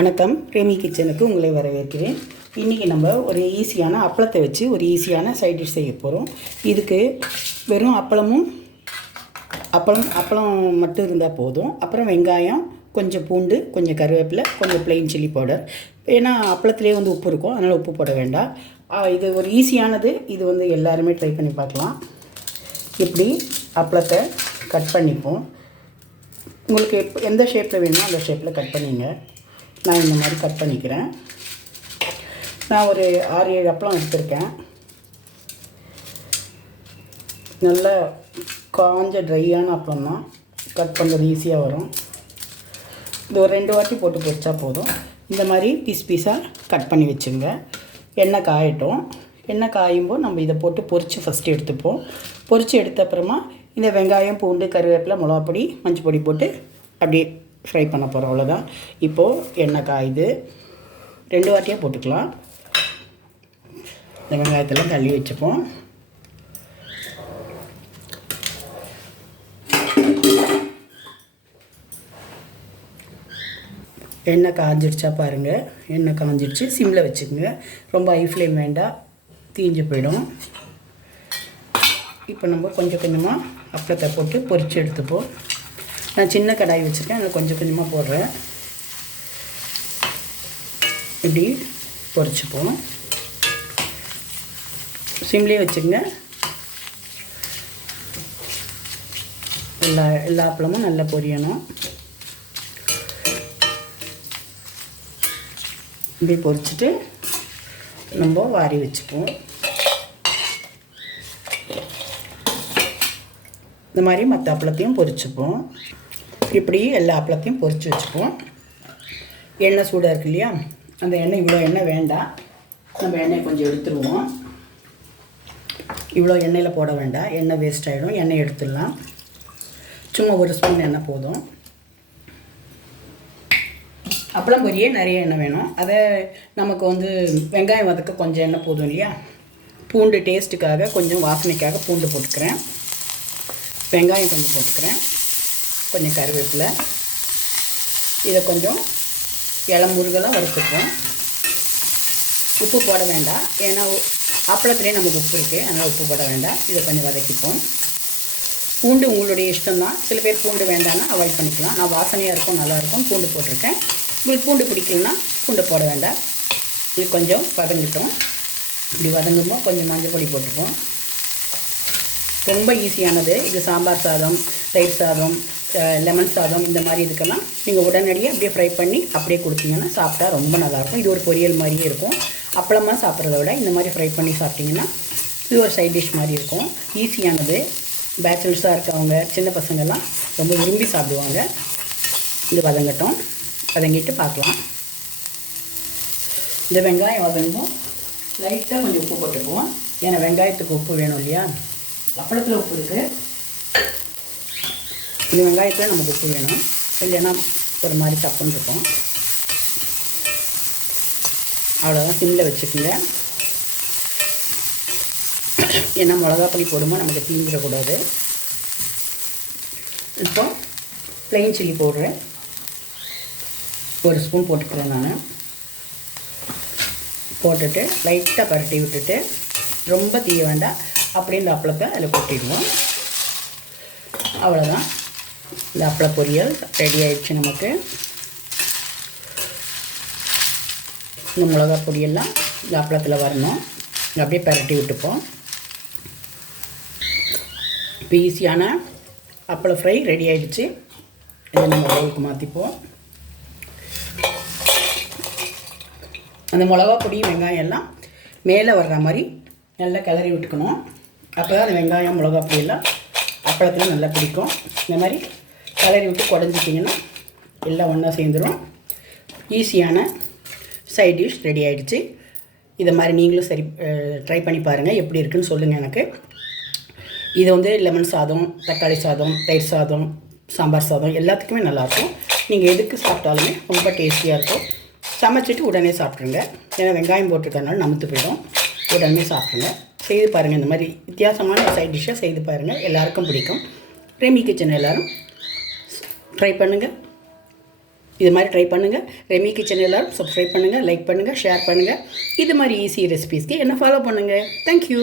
வணக்கம், பிரேமி கிச்சனுக்கு உங்களை வரவேற்கிறேன். இன்றைக்கி நம்ம ஒரு ஈஸியான அப்பளத்தை வச்சு ஒரு ஈஸியான சைட் டிஷ் செய்ய போகிறோம். இதுக்கு வெறும் அப்பளம் மட்டும் இருந்தால் போதும். அப்புறம் வெங்காயம், கொஞ்சம் பூண்டு, கொஞ்சம் கருவேப்பிலை, கொஞ்சம் ப்ளெயின் சில்லி பவுடர். ஏன்னா அப்பளத்துலேயே உப்பு இருக்கும், அதனால் உப்பு போட வேண்டாம். இது ஒரு ஈஸியானது. இது எல்லாருமே ட்ரை பண்ணி பார்க்கலாம். இப்படி அப்பளத்தை கட் பண்ணிப்போம். உங்களுக்கு எந்த ஷேப்பில் வேணுமோ அந்த ஷேப்பில் கட் பண்ணிங்க. நான் இந்த மாதிரி கட் பண்ணிக்கிறேன். நான் ஒரு 6-7 அப்பளம் எடுத்திருக்கேன். நல்ல காஞ்ச ட்ரையான அப்பளம் தான், கட் பண்ணுறது ஈஸியாக வரும். இது ஒரு 2 வாட்டி போட்டு பொரிச்சா போதும். இந்த மாதிரி பீஸாக கட் பண்ணி வச்சுங்க. எண்ணெய் காயட்டும். எண்ணெய் காயும்போது நம்ம இதை போட்டு பொரித்து ஃபஸ்ட்டு எடுத்துப்போம். பொரித்து எடுத்த அப்புறமா இந்த வெங்காயம், பூண்டு, கருவேப்பிலை, மிளகாப்பொடி, மஞ்சள் பொடி போட்டு அப்படியே ஃப்ரை பண்ண போகிறோம். அவ்வளோதான். இப்போது எண்ணெய் காயுது. 2 வாட்டியாக போட்டுக்கலாம். இந்த வெங்காயத்தெல்லாம் தள்ளி வச்சுப்போம். எண்ணெய் காஞ்சிடுச்சா பாருங்கள். எண்ணெய் காஞ்சிடுச்சு. சிம்மில் வச்சுக்கோங்க. ரொம்ப ஹை ஃப்ளேம் வேண்டாம், தீஞ்சு போயிடும். இப்போ நம்ம கொஞ்சம் கொஞ்சமாக அப்பளத்தை போட்டு பொரித்து எடுத்துப்போம். நான் சின்ன கடாய் வச்சுருக்கேன், அதில் கொஞ்சம் கொஞ்சமாக போடுறேன். இப்படி பொரிச்சுப்போம். சிம்லேயே வச்சுங்க. எல்லா அப்பளமும் நல்லா பொரியணும். இப்படி பொரிச்சிட்டு நம்ம வாரி வச்சுப்போம். இந்த மாதிரி மற்ற அப்பளத்தையும் பொரிச்சுப்போம். இப்படி எல்லா அப்பளத்தையும் பொரித்து வச்சுப்போம். எண்ணெய் சூடாக இருக்கு இல்லையா, அந்த எண்ணெய் இவ்வளோ எண்ணெய் வேண்டாம். நம்ம எண்ணெய் கொஞ்சம் எடுத்துருவோம். இவ்வளோ எண்ணெயில் போட வேண்டாம், எண்ணெய் வேஸ்ட் ஆகிடும். எண்ணெய் எடுத்துடலாம். சும்மா ஒரு ஸ்பூன் எண்ணெய் போதும். அப்பளம் பொரிய நிறைய எண்ணெய் வேணும். அதை நமக்கு வெங்காயம் வதக்க கொஞ்சம் எண்ணெய் போதும் இல்லையா. பூண்டு டேஸ்ட்டுக்காக, கொஞ்சம் வாசனைக்காக பூண்டு போட்டுக்கிறேன். வெங்காயம் கொஞ்சம் போட்டுக்கிறேன். கொஞ்சம் கருவேப்பிலை. இதை கொஞ்சம் இளமுருகலாக வறுத்துப்போம். உப்பு போட வேண்டாம், ஏன்னா அப்பளத்துலேயே நமக்கு உப்பு இருக்குது, அதனால் உப்பு போட வேண்டாம். இதை கொஞ்சம் வதக்கிப்போம். பூண்டு உங்களுடைய இஷ்டம்தான். சில பேர் பூண்டு வேண்டாம்னா அவாய்ட் பண்ணிக்கலாம். நான் வாசனையாக இருக்கும், நல்லாயிருக்கும், பூண்டு போட்டிருக்கேன். உங்களுக்கு பூண்டு பிடிக்கலன்னா பூண்டு போட வேண்டாம். இது கொஞ்சம் வதங்கிட்டோம். இப்படி வதங்கும்போது கொஞ்சம் மஞ்சள் பொடி போட்டுப்போம். ரொம்ப ஈஸியானது இது. சாம்பார் சாதம், தயிர் சாதம், லெமன் சாதம், இந்த மாதிரி இதுக்கெல்லாம் நீங்கள் உடனடியாக அப்படியே ஃப்ரை பண்ணி அப்படியே கொடுத்தீங்கன்னா சாப்பிட்டா ரொம்ப நல்லாயிருக்கும். இது ஒரு பொரியல் மாதிரியே இருக்கும். அப்பளமாக சாப்பிட்றத விட இந்த மாதிரி ஃப்ரை பண்ணி சாப்பிட்டிங்கன்னா இது ஒரு சைட் டிஷ் மாதிரி இருக்கும். ஈஸியானது. பேச்சுலர்ஸாக இருக்கவங்க, சின்ன பசங்கள்லாம் ரொம்ப விரும்பி சாப்பிடுவாங்க. இது வதங்கட்டும். வதங்கிட்டு பார்க்கலாம். இந்த வெங்காயம் வதங்கும். லைட்டாக கொஞ்சம் உப்பு போட்டுக்குவோம். ஏன்னா வெங்காயத்துக்கு உப்பு வேணும் இல்லையா. அப்பளத்தில் உப்பு இருக்குது, இந்த வெங்காயத்தில் நமக்கு உப்பு வேணும். இல்லைன்னா ஒரு மாதிரி தப்புன்னு இருக்கும். அவ்வளோதான். சிம்மில் வச்சுக்கோங்க. ஏன்னா மிளகாப்பொடி போடும்போது நமக்கு தீஞ்சிடக்கூடாது. இப்போ ப்ளெயின் சில்லி பவுடரு ஒரு ஸ்பூன் போட்டுக்கிறேன். நான் போட்டுட்டு லைட்டாக பரட்டி விட்டுட்டு, ரொம்ப தீய வேண்டாம், அப்படியே இந்த அப்பளத்தை அதில் கொட்டிடுவோம். அவ்வளோதான். இந்த அப்பள பொரியல் ரெடி ஆகிடுச்சு நமக்கு. இந்த மிளகா பொடியெல்லாம் இந்த அப்பளத்தில் வரணும். அப்படியே பரட்டி விட்டுப்போம். இப்போ ஈஸியான அப்பள ஃப்ரை ரெடி ஆகிடுச்சு. இதை நம்ம பவுலுக்கு மாற்றிப்போம். அந்த மிளகா பொடி, வெங்காயம் எல்லாம் மேலே வர்ற மாதிரி நல்லா கிளறி விட்டுக்கணும். அப்போ தான் அந்த வெங்காயம், மிளகா பொடியெல்லாம் அப்பளத்தில் நல்லா பிடிக்கும். இந்த மாதிரி கிளறி விட்டு குடஞ்சிட்டிங்கன்னா எல்லாம் ஒன்றா சேர்ந்துடும். ஈஸியான சைட் டிஷ் ரெடி ஆகிடுச்சு. இதை மாதிரி நீங்களும் ட்ரை பண்ணி பாருங்கள். எப்படி இருக்குன்னு சொல்லுங்கள் எனக்கு. இது லெமன் சாதம், தக்காளி சாதம், தயிர் சாதம், சாம்பார் சாதம் எல்லாத்துக்குமே நல்லாயிருக்கும். நீங்கள் எதுக்கு சாப்பிட்டாலுமே ரொம்ப டேஸ்டியாக இருக்கும். சமைச்சிட்டு உடனே சாப்பிட்ருங்க. ஏன்னா வெங்காயம் போட்டிருக்கறனால நமுத்து போயிடும். உடனே சாப்பிட்ருங்க. செய்து பாருங்கள். இந்த மாதிரி வித்தியாசமான சைட் டிஷ்ஷை செய்து பாருங்கள். எல்லாருக்கும் பிடிக்கும். பிரேமி கிச்சன் எல்லோரும் ட்ரை பண்ணுங்கள். இது மாதிரி ட்ரை பண்ணுங்கள். ரெமி கிச்சன் எல்லோரும் சப்ஸ்கிரைப் பண்ணுங்கள், லைக் பண்ணுங்கள், ஷேர் பண்ணுங்கள். இது மாதிரி ஈஸி ரெசிபீஸ்க்கு என்ன ஃபாலோ பண்ணுங்கள். தேங்க்யூ.